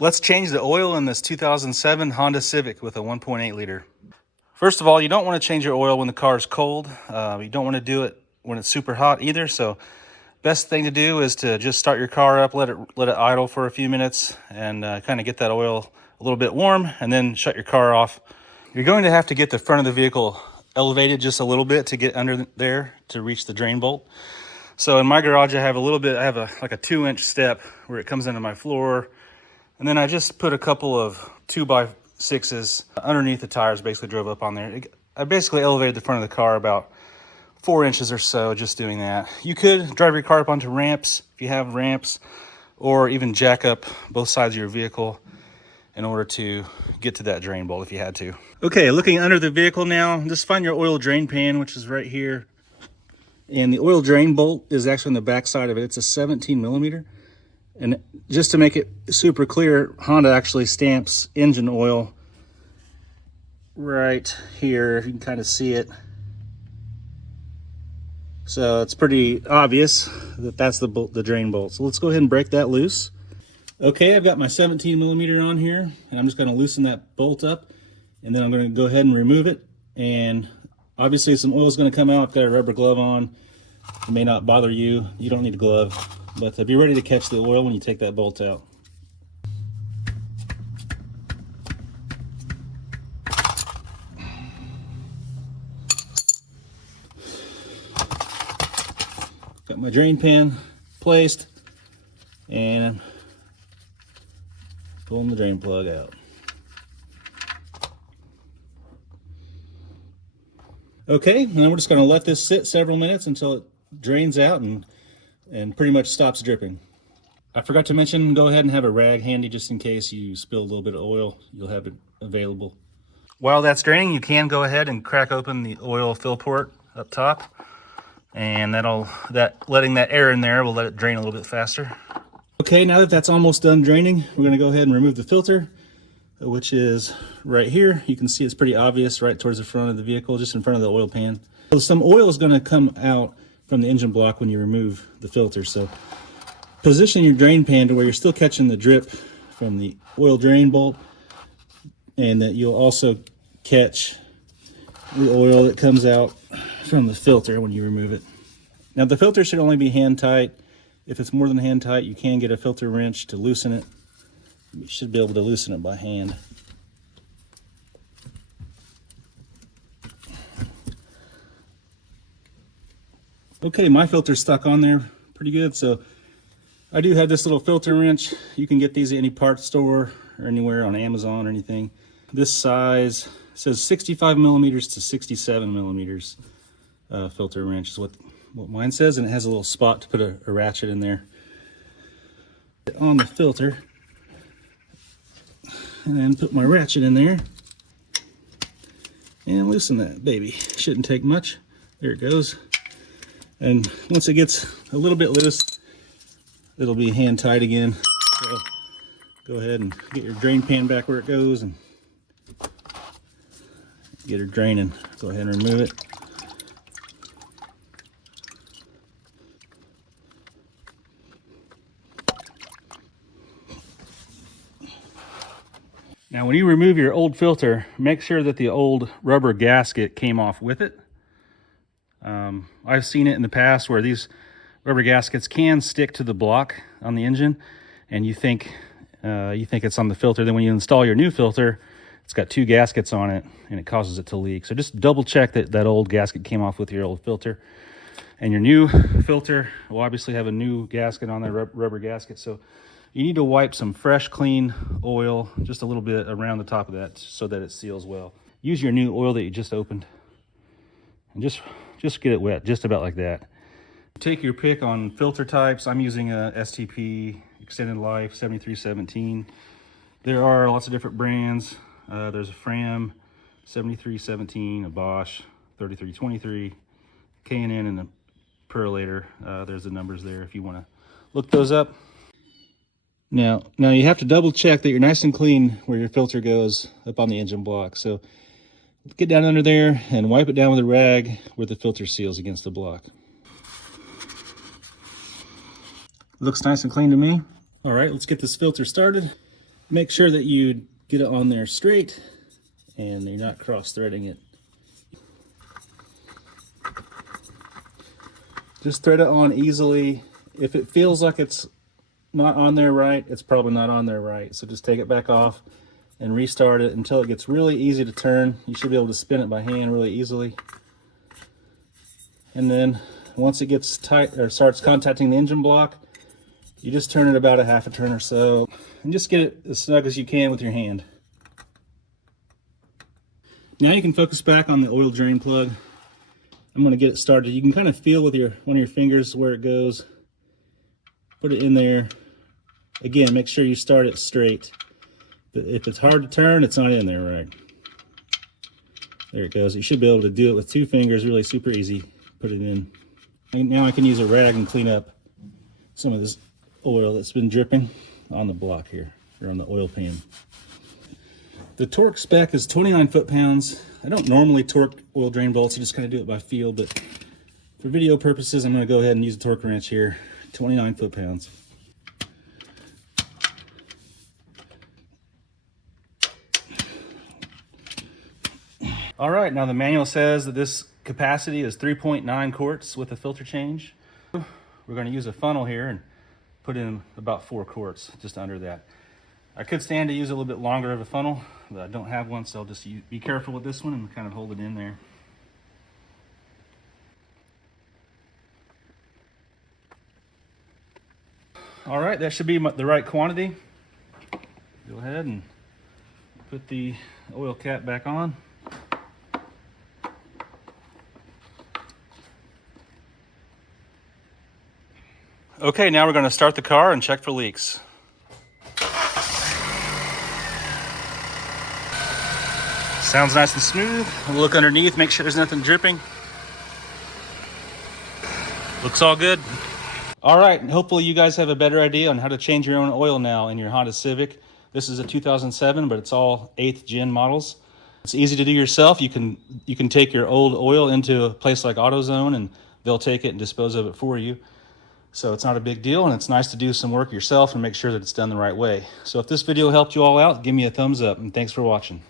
Let's change the oil in this 2007 Honda Civic with a 1.8 liter. First of all, you don't want to change your oil when the car is cold. You don't want to do it when it's super hot either. So best thing to do is to just start your car up, let it idle for a few minutes, and kind of get that oil a little bit warm, and then shut your car off. You're going to have to get the front of the vehicle elevated just a little bit to get under there to reach the drain bolt. So in my garage, I have like a 2-inch step where it comes into my floor. And then I just put a couple of 2x6s underneath the tires, basically drove up on there. I basically elevated the front of the car about 4 inches or so just doing that. You could drive your car up onto ramps if you have ramps, or even jack up both sides of your vehicle in order to get to that drain bolt if you had to. Okay, looking under the vehicle now, just find your oil drain pan, which is right here. And the oil drain bolt is actually on the back side of it. It's a 17 millimeter. And just to make it super clear, Honda actually stamps engine oil right here. You can kind of see it. So it's pretty obvious that that's the drain bolt. So let's go ahead and break that loose. Okay, I've got my 17 millimeter on here, and I'm just going to loosen that bolt up, and then I'm going to go ahead and remove it. And obviously some oil is going to come out. I've got a rubber glove on. It may not bother you. You don't need a glove. But be ready to catch the oil when you take that bolt out. Got my drain pan placed and pulling the drain plug out. Okay, and then we're just going to let this sit several minutes until it drains out and pretty much stops dripping. I forgot to mention, go ahead and have a rag handy just in case you spill a little bit of oil. You'll have it available. While that's draining, you can go ahead and crack open the oil fill port up top, and letting that air in there will let it drain a little bit faster. Okay, now that that's almost done draining, we're going to go ahead and remove the filter, which is right here. You can see it's pretty obvious right towards the front of the vehicle, just in front of the oil pan. So some oil is going to come out from the engine block when you remove the filter. So position your drain pan to where you're still catching the drip from the oil drain bolt, and that you'll also catch the oil that comes out from the filter when you remove it. Now the filter should only be hand tight. If it's more than hand tight, you can get a filter wrench to loosen it. You should be able to loosen it by hand. Okay, my filter's stuck on there pretty good, so I do have this little filter wrench. You can get these at any parts store or anywhere on Amazon or anything. This size says 65 millimeters to 67 millimeters filter wrench is what mine says, and it has a little spot to put a ratchet in there. On the filter, and then put my ratchet in there and loosen that baby. Shouldn't take much. There it goes. And once it gets a little bit loose, it'll be hand tight again. So go ahead and get your drain pan back where it goes and get her draining. Go ahead and remove it. Now when you remove your old filter, make sure that the old rubber gasket came off with it. I've seen it in the past where these rubber gaskets can stick to the block on the engine, and you think it's on the filter. Then when you install your new filter, it's got 2 gaskets on it, and it causes it to leak. So just double check that old gasket came off with your old filter. And your new filter will obviously have a new gasket on there, rubber gasket. So you need to wipe some fresh, clean oil just a little bit around the top of that so that it seals well. Use your new oil that you just opened and just get it wet, just about like that. Take your pick on filter types. I'm using a STP Extended Life 7317. There are lots of different brands. There's a Fram 7317, a Bosch 3323, K&N, and a Perlator. There's the numbers there if you want to look those up. Now you have to double check that you're nice and clean where your filter goes up on the engine block. So get down under there and wipe it down with a rag where the filter seals against the block. Looks nice and clean to me. All right, let's get this filter started. Make sure that you get it on there straight and you're not cross-threading it. Just thread it on easily. If it feels like it's not on there right, it's probably not on there right. So just take it back off and restart it until it gets really easy to turn. You should be able to spin it by hand really easily. And then once it gets tight or starts contacting the engine block, you just turn it about a half a turn or so and just get it as snug as you can with your hand. Now you can focus back on the oil drain plug. I'm going to get it started. You can kind of feel with one of your fingers where it goes. Put it in there. Again, make sure you start it straight. But if it's hard to turn, it's not in there right. There it goes. You should be able to do it with 2 fingers, really super easy. Put it in. And now I can use a rag and clean up some of this oil that's been dripping on the block here, or on the oil pan. The torque spec is 29 foot-pounds. I don't normally torque oil drain bolts, you just kind of do it by feel, but for video purposes, I'm going to go ahead and use a torque wrench here, 29 foot-pounds. All right, now the manual says that this capacity is 3.9 quarts with a filter change. We're going to use a funnel here and put in about 4 quarts, just under that. I could stand to use a little bit longer of a funnel, but I don't have one, so I'll just be careful with this one and kind of hold it in there. All right, that should be the right quantity. Go ahead and put the oil cap back on. Okay, now we're going to start the car and check for leaks. Sounds nice and smooth. We'll look underneath, make sure there's nothing dripping. Looks all good. All right, hopefully you guys have a better idea on how to change your own oil now in your Honda Civic. This is a 2007, but it's all 8th gen models. It's easy to do yourself. You can take your old oil into a place like AutoZone and they'll take it and dispose of it for you. So it's not a big deal, and it's nice to do some work yourself and make sure that it's done the right way. So if this video helped you all out, give me a thumbs up, and thanks for watching.